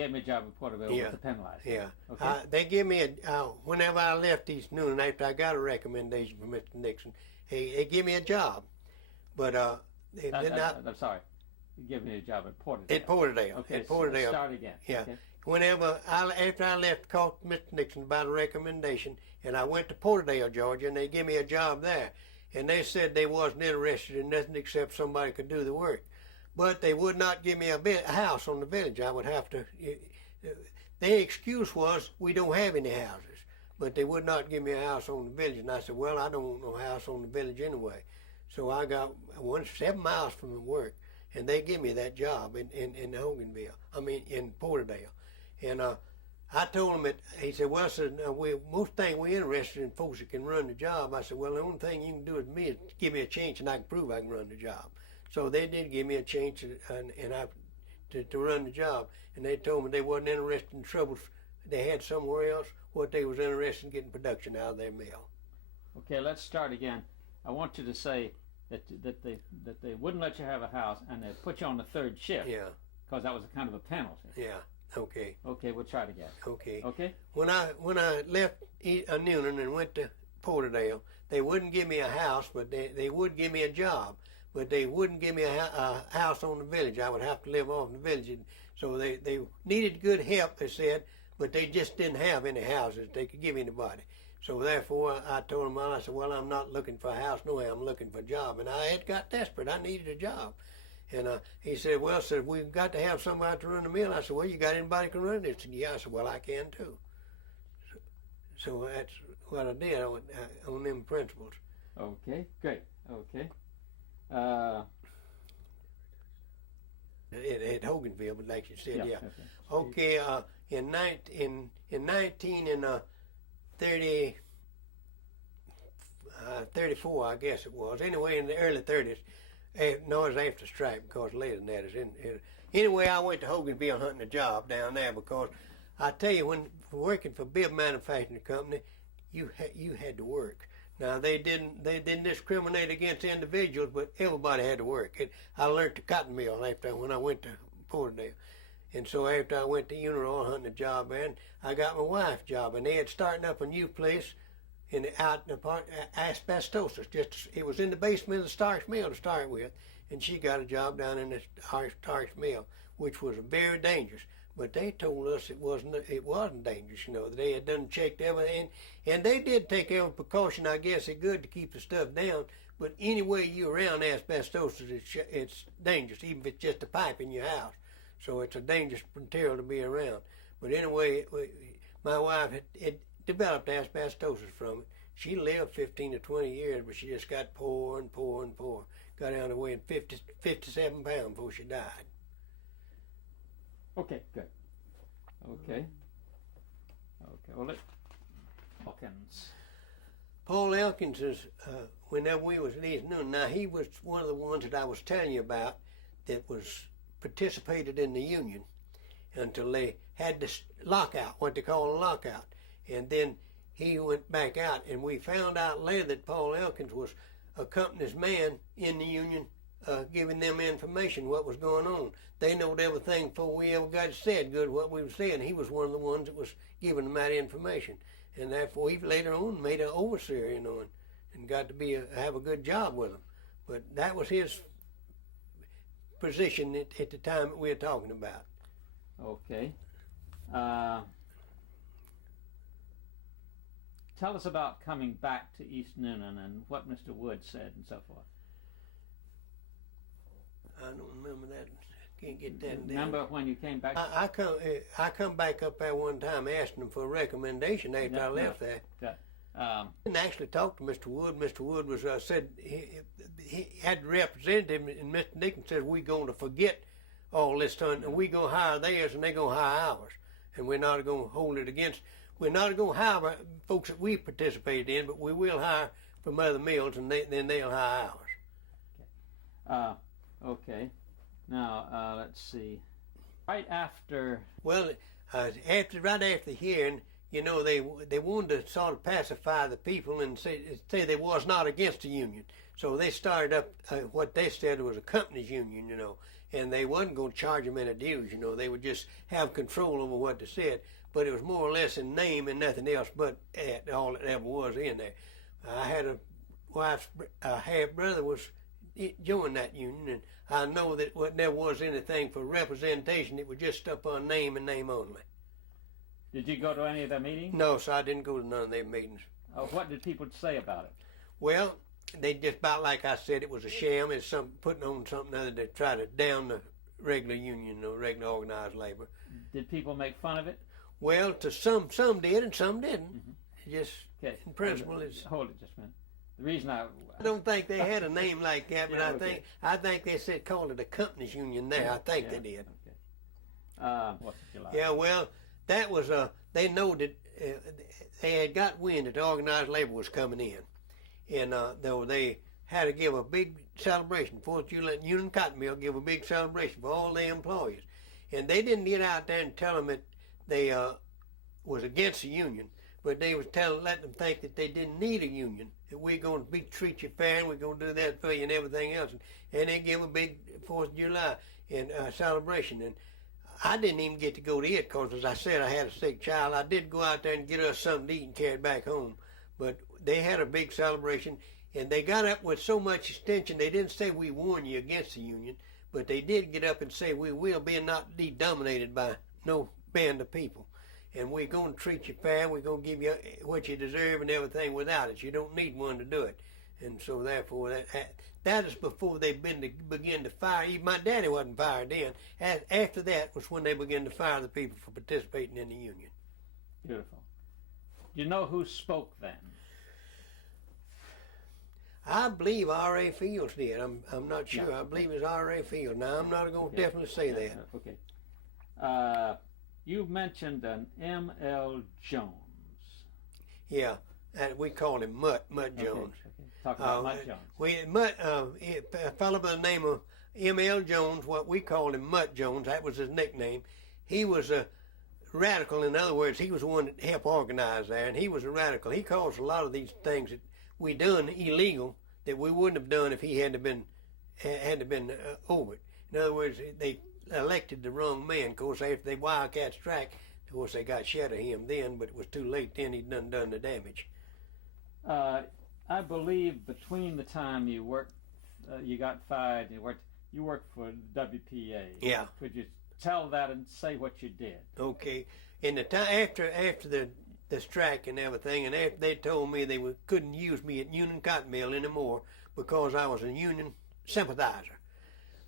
gave me a job in Porterville with the penalized. Yeah. Okay. They give me whenever I left East Noonan after I got a recommendation from Mr. Nixon, they give me a job. But they did not. I'm sorry. You gave me a job at Porterdale. At Porterdale. Okay, at Porterdale. So start again. Yeah. Okay. After I left, called Mr. Nixon about a recommendation, and I went to Porterdale, Georgia, and they gave me a job there. And they said they wasn't interested in nothing except somebody could do the work. But they would not give me a house on the village. I would have to. Their excuse was, we don't have any houses. But they would not give me a house on the village. And I said, well, I don't want no house on the village anyway. So I got 7 miles from the work, and they give me that job in Hoganville. In Porterdale. And I told him he said, well, most thing we're interested in folks that can run the job. I said, well, the only thing you can do with me is give me a chance and I can prove I can run the job. So they did give me a chance to run the job. And they told me they wasn't interested in troubles they had somewhere else. What they was interested in getting production out of their mill. Okay, let's start again. I want you to say that they wouldn't let you have a house and they put you on the third shift. Yeah. Because that was a kind of a penalty. Yeah. Okay. Okay, we'll try it again. Okay. Okay. When I left Noonan and went to Porterdale, they wouldn't give me a house, but they would give me a job. But they wouldn't give me a house on the village. I would have to live off the village. And so they needed good help, they said, but they just didn't have any houses they could give anybody. So therefore, I told them, I said, well, I'm not looking for a house, no way, I'm looking for a job. And I had got desperate. I needed a job. And he said, well, sir, we've got to have somebody to run the mill. I said, well, you got anybody who can run it? He said, yeah. I said, well, I can too. So that's what I did on them principles. Okay, great. Okay. At Hoganville, but like you said, yeah. Okay, in 1934, I guess it was. Anyway, in the early 30s. No, it was after strike, because later than that. Anyway, I went to Hoganville hunting a job down there because I tell you, when working for bib manufacturing company, you had to work. Now they didn't discriminate against individuals, but everybody had to work. I learned the cotton mill when I went to Porterdale. And so after I went to Union hunting a job, and I got my wife's job, and they had starting up a new place out in the part, asbestosis. It was in the basement of the starch mill to start with, and she got a job down in the starch mill, which was very dangerous. But they told us it wasn't dangerous. They had done checked everything, and they did take every precaution. I guess it's good to keep the stuff down. But anyway, you're around asbestosis, it's dangerous, even if it's just a pipe in your house. So it's a dangerous material to be around. But anyway, my wife had developed asbestosis from it. She lived 15 to 20 years, but she just got poor and poor and poor. Got down to weighing 57 pounds before she died. Okay, good. Okay. Well, Elkins. Paul Elkins is, whenever we was at East Noonan, now he was one of the ones that I was telling you about that was participated in the Union until they had this lockout, what they call a lockout. And then he went back out, and we found out later that Paul Elkins was a company's man in the Union, giving them information what was going on. They knowed everything before we ever got said good what we were saying. He was one of the ones that was giving them that information. And therefore he later on made an overseer, and got to have a good job with them. But that was his position at the time that we were talking about. Okay. Tell us about coming back to East Noonan and what Mr. Wood said and so forth. I don't remember that. Can't get that down. Remember when you came back? I come back up there one time asking him for a recommendation after I left there. Yeah. And actually talked to Mr. Wood. Mr. Wood was said he had a representative, and Mr. Nixon said we're going to forget all this time, and we're going to hire theirs, and they're going to hire ours, and we're not going to hold it against. We're not going to hire folks that we participated in, but we will hire from other mills, and then they'll hire ours. Okay. Okay. Now let's see. Right after. Well, right after the hearing, they wanted to sort of pacify the people and say they was not against the union. So they started up what they said was a company's union, and they wasn't going to charge them any dues. You know, they would just have control over what they said. But it was more or less in name and nothing else but all that ever was in there. I had a wife's half brother was joined that union, and I know that what never was anything for representation. It was just up on name and name only. Did you go to any of their meetings? No, so I didn't go to none of their meetings. What did people say about it? Well, they just about like I said, it was a sham. It's something putting on something other to try to down the regular union, the regular organized labor. Did people make fun of it? Well, to some did and some didn't. Mm-hmm. Just okay. In principle, it's. Hold it just a minute. The reason I don't think they had a name like that, but yeah, I think they said called it a companies union there. Yeah, I think they did. Okay. What did you like? Yeah, well, that was they know that they had got wind that the organized labor was coming in, and they had to give a big celebration. 4th of July, Union Cotton Mill give a big celebration for all their employees, and they didn't get out there and tell them that they was against the union. But they was letting them think that they didn't need a union, that we're going to treat you fair and we're going to do that for you and everything else. And they give a big 4th of July celebration. And I didn't even get to go to it because, as I said, I had a sick child. I did go out there and get us something to eat and carry it back home. But they had a big celebration, and they got up with so much extension. They didn't say we warn you against the union, but they did get up and say we will be not be dominated by no band of people. And we're going to treat you fair. We're going to give you what you deserve and everything without it. You don't need one to do it. And so therefore, that is before they begin to fire. Even my daddy wasn't fired then. After that was when they began to fire the people for participating in the union. Beautiful. Do you know who spoke then? I believe R.A. Fields did. I'm not sure. I believe it's R.A. Fields. Now, I'm not going to definitely say that. Okay. You mentioned an M.L. Jones. Yeah, and we called him Mutt Jones. Okay. Talk about Mutt Jones. A fellow by the name of M.L. Jones, what we called him Mutt Jones, that was his nickname. He was a radical. In other words, he was the one that helped organize there, and he was a radical. He caused a lot of these things that we done illegal that we wouldn't have done if he hadn't been over it. In other words, they elected the wrong man. Of course, after they wildcat strike, of course they got shed of him then, but it was too late then. He'd done the damage. I believe between the time you worked, you got fired, you worked for WPA. Yeah. Could you tell that and say what you did? Okay. In the time after the strike and everything, and after they told me they couldn't use me at Union Cotton Mill anymore because I was a union sympathizer,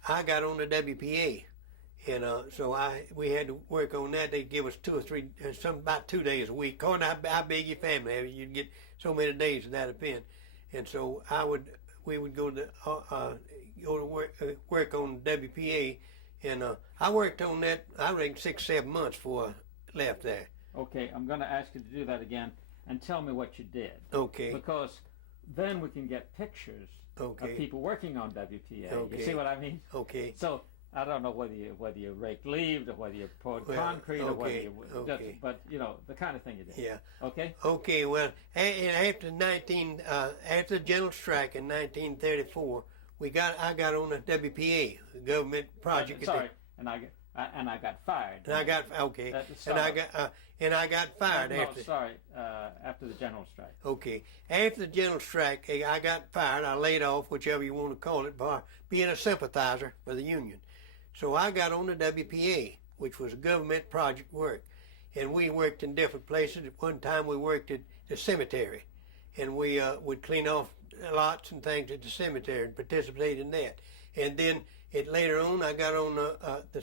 I got on the WPA. And so we had to work on that. They'd give us 2 or 3, about 2 days a week. According to how big your family is, you'd get so many days of that event. And so we would go to work on WPA, and I worked on that. I reckon 6, 7 months before I left there. Okay, I'm going to ask you to do that again and tell me what you did. Okay. Because then we can get pictures of people working on WPA. Okay. You see what I mean? Okay. So I don't know whether you raked leaves or whether you poured concrete or whether you but you know the kind of thing you did. Yeah. Okay. Okay. Well, after the general strike in 1934, I got on the WPA, the government project. Sorry, and I got fired. And I got I got fired after the general strike. Okay. After the general strike, I got fired. I laid off, whichever you want to call it, by being a sympathizer for the union. So I got on the WPA, which was government project work. And we worked in different places. At one time we worked at the cemetery. And we would clean off lots and things at the cemetery and participate in that. And then later on I got on the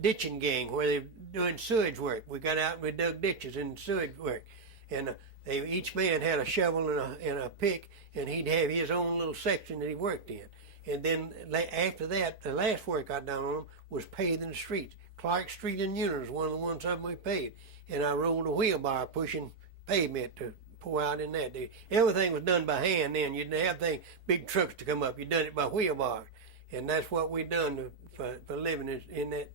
ditching gang where they were doing sewage work. We got out and we dug ditches in sewage work. And each man had a shovel and a pick, and he'd have his own little section that he worked in. And then after that, the last work I done on them was paving the streets. Clark Street in Union was one of the ones of them we paved. And I rolled a wheelbarrow pushing pavement to pour out in that. Everything was done by hand then. You didn't have big trucks to come up. You done it by wheelbarrow. And that's what we done for living in that,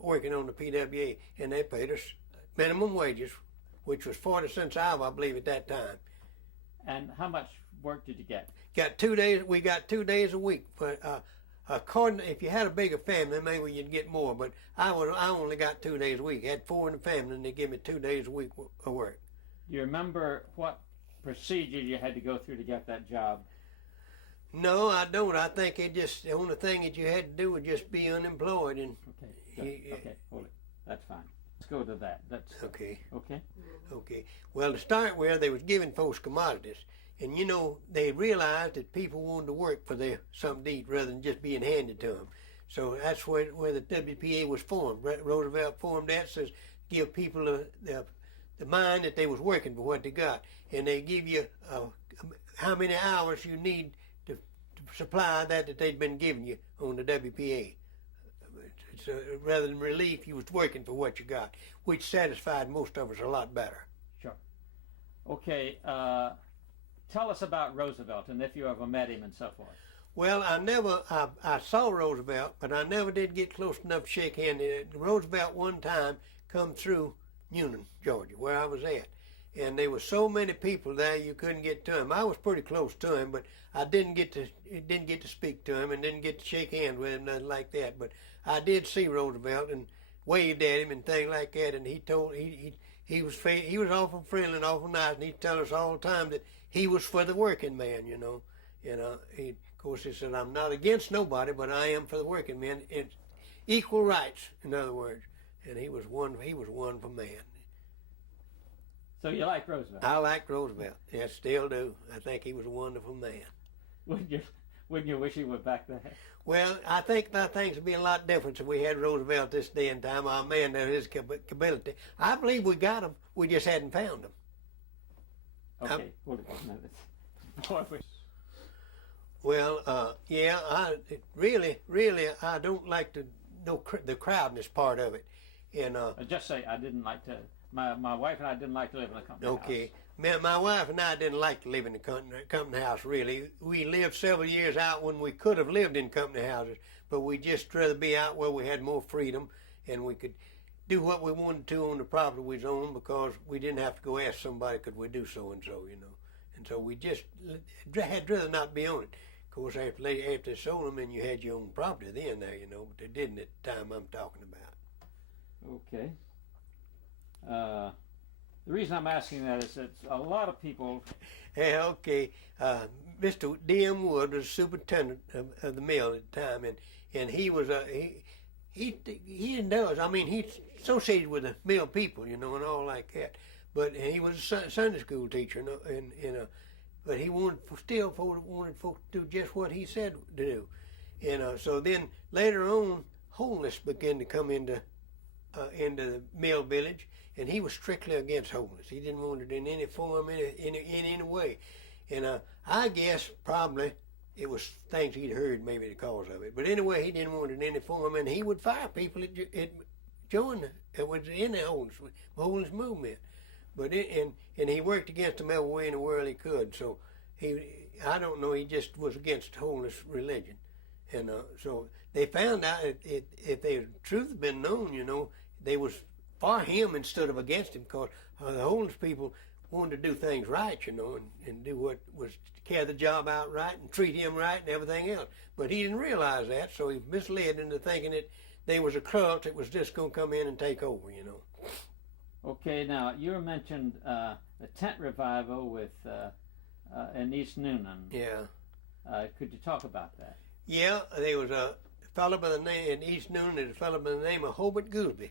working on the PWA. And they paid us minimum wages, which was 40 cents an hour, I believe, at that time. And how much work did you get? Got 2 days. We got 2 days a week. But according, if you had a bigger family, maybe you'd get more. But I only got 2 days a week. I had 4 in the family, and they give me 2 days a week of work. Do you remember what procedure you had to go through to get that job? No, I don't. I think the only thing that you had to do was just be unemployed. And okay, hold it. That's fine. Let's go to that. That's okay. Okay. Okay. Well, to start with, they was giving folks commodities, and they realized that people wanted to work for something to eat rather than just being handed to them. So that's where the WPA was formed. Roosevelt formed that, says give people the mind that they was working for what they got, and they give you how many hours you need to supply that they'd been giving you on the WPA. So rather than relief, you was working for what you got, which satisfied most of us a lot better. Sure. Okay. Tell us about Roosevelt and if you ever met him and so forth. Well, I saw Roosevelt, but I never did get close enough to shake hands. Roosevelt one time come through Newnan, Georgia, where I was at. And there were so many people there you couldn't get to him. I was pretty close to him, but I didn't get to speak to him and didn't get to shake hands with him, nothing like that. But I did see Roosevelt and waved at him and things like that. And he was awful friendly and awful nice, and he'd tell us all the time that he was for the working man. Of course, he said, "I'm not against nobody, but I am for the working man. It's equal rights, in other words." And he was one for man. So you like Roosevelt? I like Roosevelt. Yes, still do. I think he was a wonderful man. Wouldn't you wish he were back there? Well, I think that things would be a lot different if we had Roosevelt this day and time. Our man there, his capability. I believe we got him. We just hadn't found him. Okay. Well, yeah. I don't like the crowdness part of it. And just say I didn't like to. My wife and I didn't like to live in a company house. Okay. My wife and I didn't like to live in the company house, really. We lived several years out when we could have lived in company houses, but we just rather be out where we had more freedom and we could do what we wanted to on the property we owned because we didn't have to go ask somebody could we do so and so, And so we just had rather not be on it. Of course, after they sold them and you had your own property then there, but they didn't at the time I'm talking about. Okay. The reason I'm asking that is that a lot of people. Yeah, okay. Mr. D.M. Wood was superintendent of the mill at the time, and he was he didn't know us. I mean, he associated with the mill people, and all like that. But he was a Sunday school teacher, but he still wanted folks to do just what he said to do, so then later on, homeless began to come into the mill village. And he was strictly against homeless. He didn't want it in any form, in any way. And I guess probably it was things he'd heard maybe the cause of it. But anyway, he didn't want it in any form, and he would fire people that joined it was in the homeless movement. But and he worked against them every way in the world he could. So I don't know, he just was against homeless religion. And so they found out if the truth had been known, they was for him instead of against him, because the homeless people wanted to do things right, and do what was carry the job out right and treat him right and everything else. But he didn't realize that, so he misled into thinking that there was a cult that was just going to come in and take over, Okay, now you mentioned a tent revival with in East Newnan. Yeah. Could you talk about that? Yeah, there was a fellow by the name in East Newnan. There's a fellow by the name of Hobart Goolsby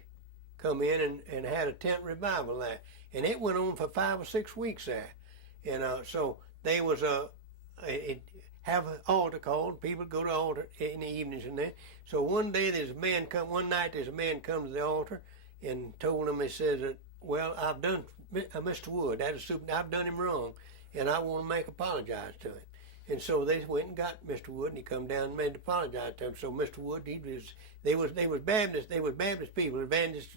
come in and had a tent revival there, and it went on for 5 or 6 weeks there, and so there was have an altar called. People go to the altar in the evenings and there. So one night there's a man come to the altar and told him, he says, "Well, I've done Mr. Wood. I've done him wrong, and I want to apologize to him." And so they went and got Mr. Wood, and he come down and made apologize to him. So Mr. Wood, they was Baptist people, Baptist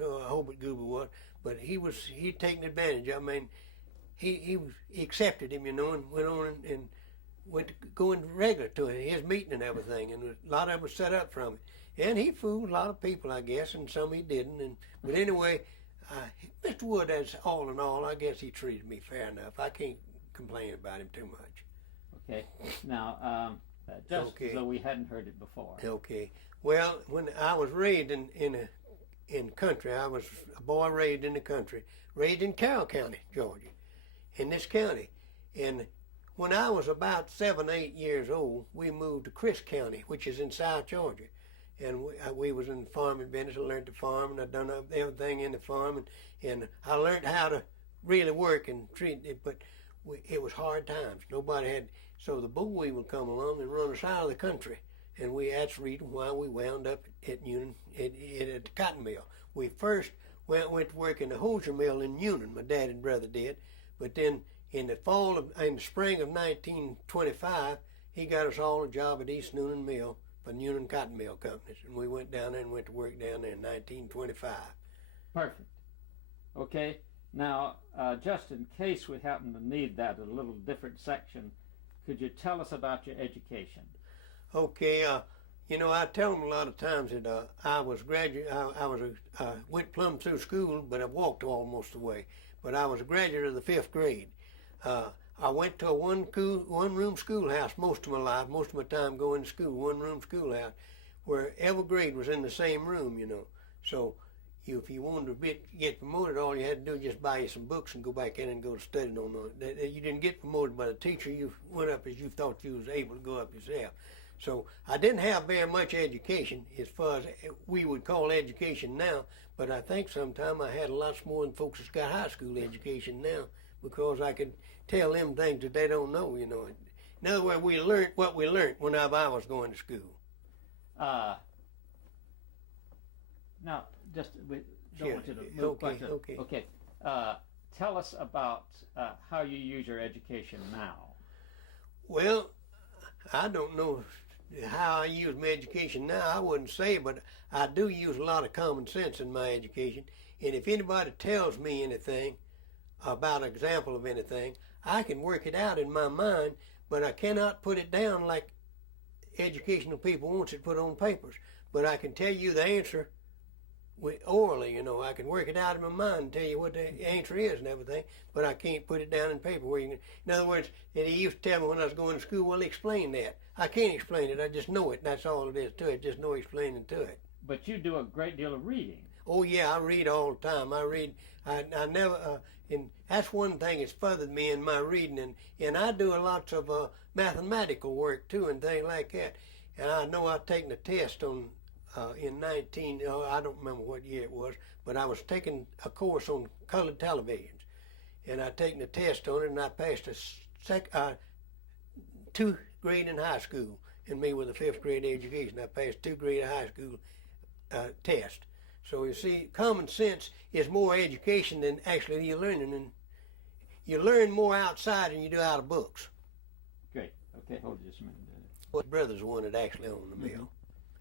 Hobart Goolsby was, but he'd taken advantage. I mean, he accepted him, and went on and went going regular to his meeting and everything, and a lot of them was set up from it. And he fooled a lot of people, I guess, and some he didn't. But anyway, Mr. Wood, as all in all, I guess he treated me fair enough. I can't complain about him too much. Okay. Now, just Okay. as though we hadn't heard it before. Okay. Well, when I was raised in country, I was a boy raised in the country, raised in Carroll County, Georgia, in this county. And when I was about 7, 8 years old, we moved to Chris County, which is in South Georgia. And we was in the farming business. I learned to farm, and I done everything in the farm, and I learned how to really work and treat it. But it was hard times. Nobody had. So the boy would come along and run us out of the country, and that's the reason why we wound up at Union at the cotton mill. We first went to work in the hosier mill in Union. My dad and brother did, but then in the spring of 1925, he got us all a job at East Noonan Mill for Union Cotton Mill Companies, and we went down there and went to work down there in 1925. Perfect. Okay. Now, just in case we happen to need that, a little different section, could you tell us about your education? Okay. I tell them a lot of times that I went plumb through school, but I walked almost the way. But I was a graduate of the 5th grade. I went to a one-room schoolhouse most of my life, most of my time going to school, one-room schoolhouse, where every grade was in the same room, So if you wanted to get promoted, all you had to do was just buy you some books and go back in and go to study on it. You didn't get promoted by the teacher. You went up as you thought you was able to go up yourself. So I didn't have very much education as far as we would call education now, but I think sometime I had lots more than folks that's got high school education now, because I could tell them things that they don't know, In other words, we learned what we learned whenever I was going to school. Now, we don't want you to move quite so. Okay. Tell us about how you use your education now. Well, I don't know how I use my education now. I wouldn't say, but I do use a lot of common sense in my education. And if anybody tells me anything about an example of anything, I can work it out in my mind, but I cannot put it down like educational people want it put on papers. But I can tell you the answer orally, I can work it out in my mind and tell you what the answer is and everything, but I can't put it down in paper. In other words, and he used to tell me when I was going to school, well, explain that. I can't explain it, I just know it, and that's all it is to it, just no explaining to it. But you do a great deal of reading. Oh yeah, I read all the time. I read, I never, and that's one thing that's furthered me in my reading, and I do a lot of mathematical work too and things like that. And I know I've taken a test on I don't remember what year it was, but I was taking a course on colored televisions, and I taken a test on it, and I passed a 2th grade in high school, and me with a 5th grade education, I passed 2th grade high school test. So you see, common sense is more education than actually you're learning, and you learn more outside than you do out of books. Great. Okay, hold just a minute. My brothers the one that actually owned the mill.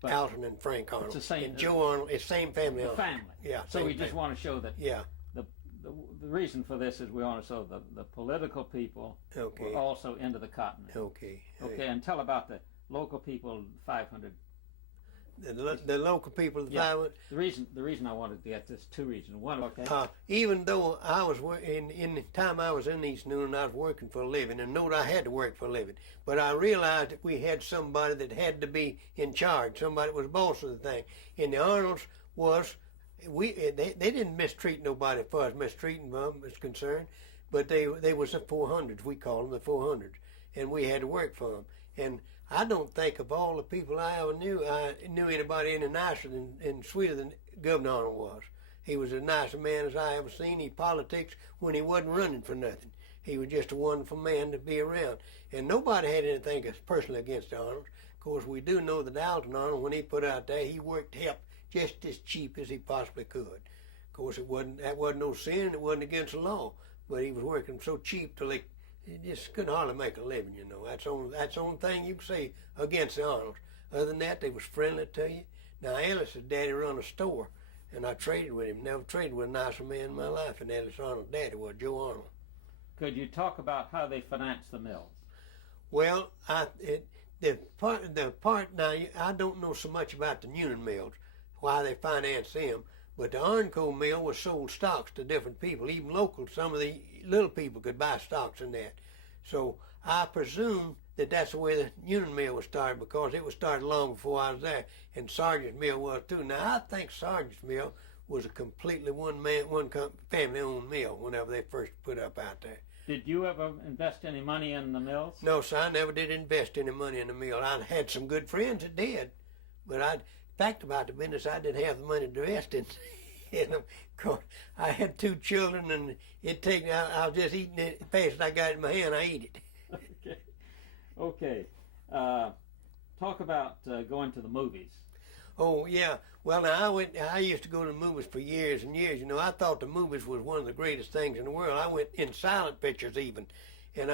But Alton and Frank Arnold. It's the same, and Joe Arnold. It's same family. Family. Yeah. So we just want to show that. Yeah. The reason for this is we want to show the political people were also into the cotton. Okay. Okay, and tell about the local people, 500. The local people, the 500. The reason I wanted to get this, 2 reasons. One, okay. Even though I was in the time I was in East Noonan, I was working for a living, and note I had to work for a living. But I realized that we had somebody that had to be in charge, somebody that was boss of the thing. And the Arnolds was, they didn't mistreat nobody as far as mistreating them is concerned, but they was the 400s, we call them the 400s, and we had to work for them. And I don't think of all the people I ever knew, I knew anybody any nicer and sweeter than Governor Arnold was. He was as nice a man as I ever seen. He politics when he wasn't running for nothing. He was just a wonderful man to be around. And nobody had anything personally against the Arnolds. Of course, we do know that Alton Arnold, when he put out there, he worked help just as cheap as he possibly could. Of course, that wasn't no sin. It wasn't against the law. But he was working so cheap till he just couldn't hardly make a living, That's the only thing you can say against the Arnolds. Other than that, they was friendly to you. Now, Ellis's daddy run a store, and I traded with him. Never traded with a nicer man in my life than Ellis Arnold's daddy was, Joe Arnold. Could you talk about how they financed the mills? Well, the part now, I don't know so much about the Union mills, why they financed them, but the Arnco mill was sold stocks to different people, even local. Some of the little people could buy stocks in that. So I presume that that's the way the Union Mill was started, because it was started long before I was there, and Sargent's Mill was too. Now I think Sargent's Mill was a completely one family owned mill whenever they first put up out there. Did you ever invest any money in the mills? No, sir, I never did invest any money in the mill. I had some good friends that did, but fact about the business, I didn't have the money to invest in them. Cause I had 2 children, and I was just eating it fast as I got it in my hand. I ate it. Okay. Talk about going to the movies. Oh yeah. Well, now I used to go to the movies for years and years. You know, I thought the movies was one of the greatest things in the world. I went in silent pictures even, and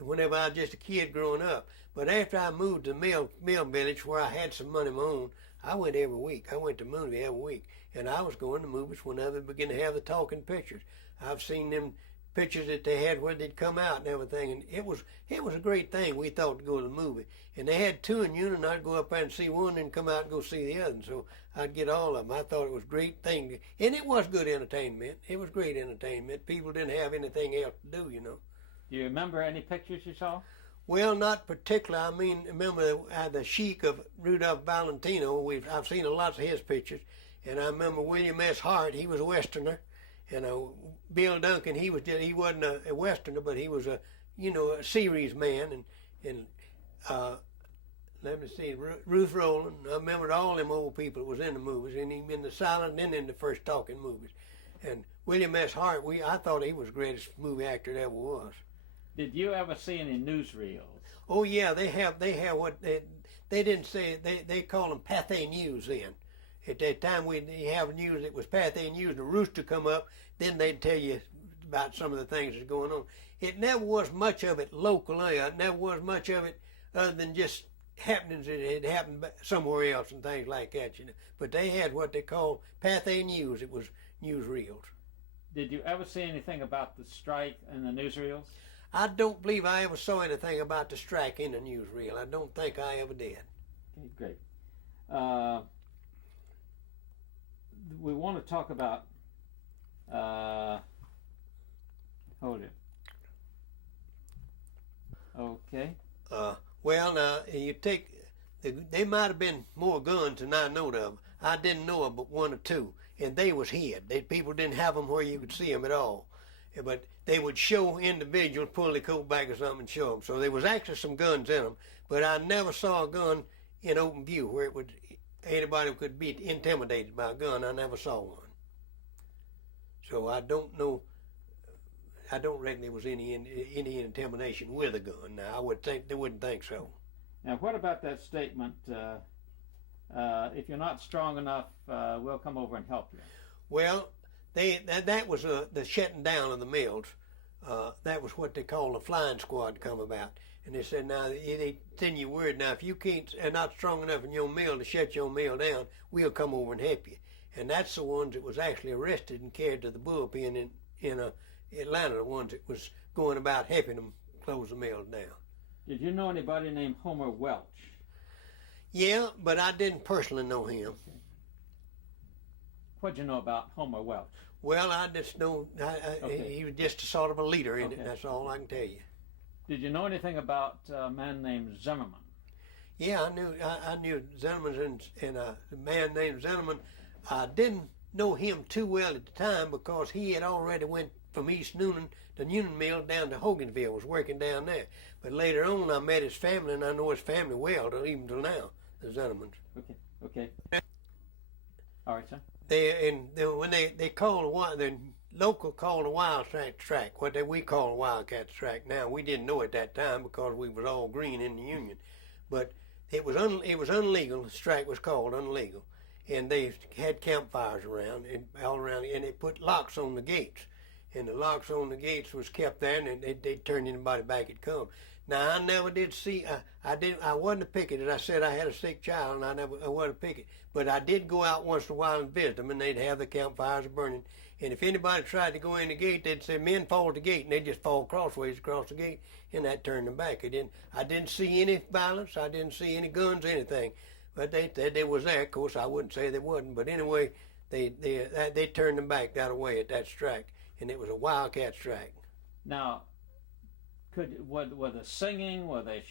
whenever I was just a kid growing up. But after I moved to Mill Village, where I had some money of my own, I went every week. I went to movie every week, and I was going to movies whenever they began to have the talking pictures. I've seen them pictures that they had where they'd come out and everything, and it was a great thing. We thought to go to the movie, and they had 2 in Union. I'd go up there and see one, and come out and go see the other. And so I'd get all of them. I thought it was a great thing, and it was good entertainment. It was great entertainment. People didn't have anything else to do, you know. Do you remember any pictures you saw? Well, not particularly. I mean, remember the Sheik of Rudolph Valentino. I've seen lots of his pictures, and I remember William S. Hart. He was a Westerner, and Bill Duncan. He wasn't a Westerner, but he was a series man, and let me see, Ruth Rowland. I remembered all them old people that was in the movies, and even in the silent and in the first talking movies. And William S. Hart, I thought he was the greatest movie actor there ever was. Did you ever see any newsreels? Oh yeah, they have what they didn't say, they call them Pathé News then. At that time we'd have news that was Pathé News. The rooster come up, then they'd tell you about some of the things that's going on. It never was much of it locally. It never was much of it other than just happenings that had happened somewhere else and things like that, you know. But they had what they call Pathé News. It was newsreels. Did you ever see anything about the strike in the newsreels? I don't believe I ever saw anything about the strike in the newsreel. I don't think I ever did. Okay, great. We want to talk about, hold it. Okay. Well, now, they might have been more guns than I knowed of. I didn't know of but 1 or 2, and they was hid. People didn't have them where you could see them at all. But they would show individuals, pull their coat back or something and show them. So there was actually some guns in them, but I never saw a gun in open view where anybody could be intimidated by a gun. I never saw one. So I don't know. I don't reckon there was any intimidation with a gun. Now I wouldn't think so. Now what about that statement? If you're not strong enough, we'll come over and help you. Well, that was the shutting down of the mills. That was what they call the flying squad come about. And they said, now, they send you word, now, if you are not strong enough in your mill to shut your mill down, we'll come over and help you. And that's the ones that was actually arrested and carried to the bullpen in Atlanta, the ones that was going about helping them close the mills down. Did you know anybody named Homer Welch? Yeah, but I didn't personally know him. Okay. What'd you know about Homer Welch? Well, I just know Okay. he was just a sort of a leader in it. Okay. That's all I can tell you. Did you know anything about a man named Zimmerman? Yeah, I knew Zimmerman and a man named Zimmerman. I didn't know him too well at the time because he had already went from East Noonan, the Union Mill, down to Hogansville, was working down there. But later on, I met his family, and I know his family well, even till now, the Zimmermans. Okay. All right, sir. When they called the local called a wildcat track, what we call a wildcat track now. We didn't know at that time because we was all green in the Union, but it was unlegal. The strike was called unlegal, and they had campfires around and all around, and they put locks on the gates, and the locks on the gates was kept there, and they'd turn anybody back that come. Now I never did see. I wasn't a picket. As I said, I had a sick child, and I wasn't a picket. But I did go out once in a while and visit them, and they'd have the campfires burning. And if anybody tried to go in the gate, they'd say, "Men, fall at the gate," and they'd just fall crossways across the gate, and that turned them back. I didn't see any violence. I didn't see any guns, anything. But they said they was there. Of course, I wouldn't say they wasn't. But anyway, they turned them back that way at that strike, and it was a wildcat strike. Now, Were they singing? Were they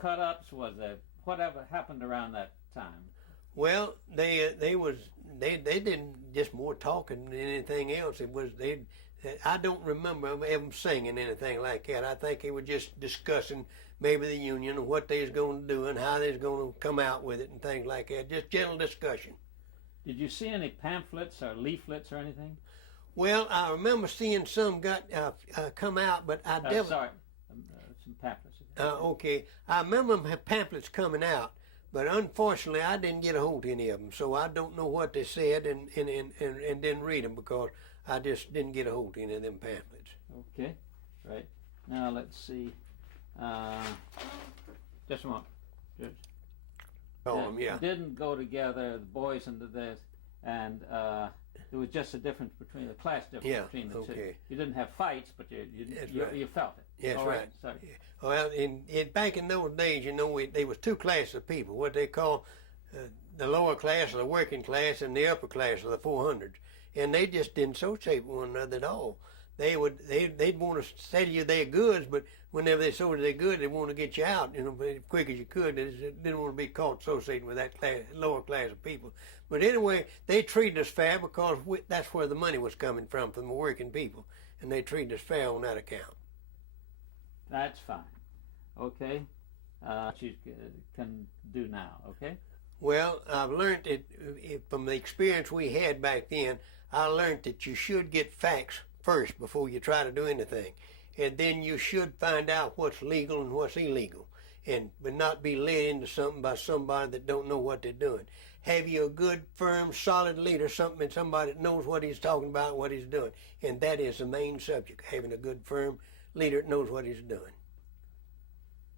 cut-ups? Was there whatever happened around that time? Well, they didn't just more talking than anything else. It was I don't remember them singing anything like that. I think they were just discussing maybe the union and what they was going to do and how they was going to come out with it and things like that. Just general discussion. Did you see any pamphlets or leaflets or anything? Well, I remember seeing some got come out, but I never. Sorry, some pamphlets. Okay, I remember them pamphlets coming out, but unfortunately, I didn't get a hold of any of them, so I don't know what they said and didn't read them because I just didn't get a hold of any of them pamphlets. Okay, right. Now let's see. Just a moment. Yeah. Didn't go together, the boys and this, and there was just a difference between the class difference between the two. You didn't have fights, but you felt it. Yes, all right. Sorry. Yeah. Well, back in those days, there was two classes of people, what they call the lower class or the working class and the upper class or the 400s, and they just didn't associate with one another at all. They'd want to sell you their goods, but whenever they sold their goods, they want to get you out, as quick as you could. They didn't want to be caught associating with that lower class of people. But anyway, they treated us fair because that's where the money was coming from the working people, and they treated us fair on that account. That's fine. Okay. What you can do now, okay? Well, I've learned it from the experience we had back then. I learned that you should get facts first before you try to do anything, and then you should find out what's legal and what's illegal, but not be led into something by somebody that don't know what they're doing. Have you a good, firm, solid leader, somebody that knows what he's talking about and what he's doing, and that is the main subject, having a good, firm leader that knows what he's doing.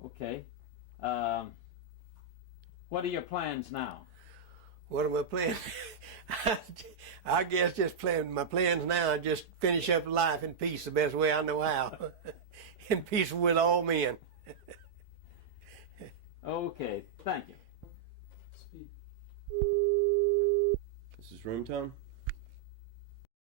Okay. What are your plans now? What are my plans? I guess my plans now are just finish up life in peace the best way I know how. In peace with all men. Okay, thank you. This is Roomtone.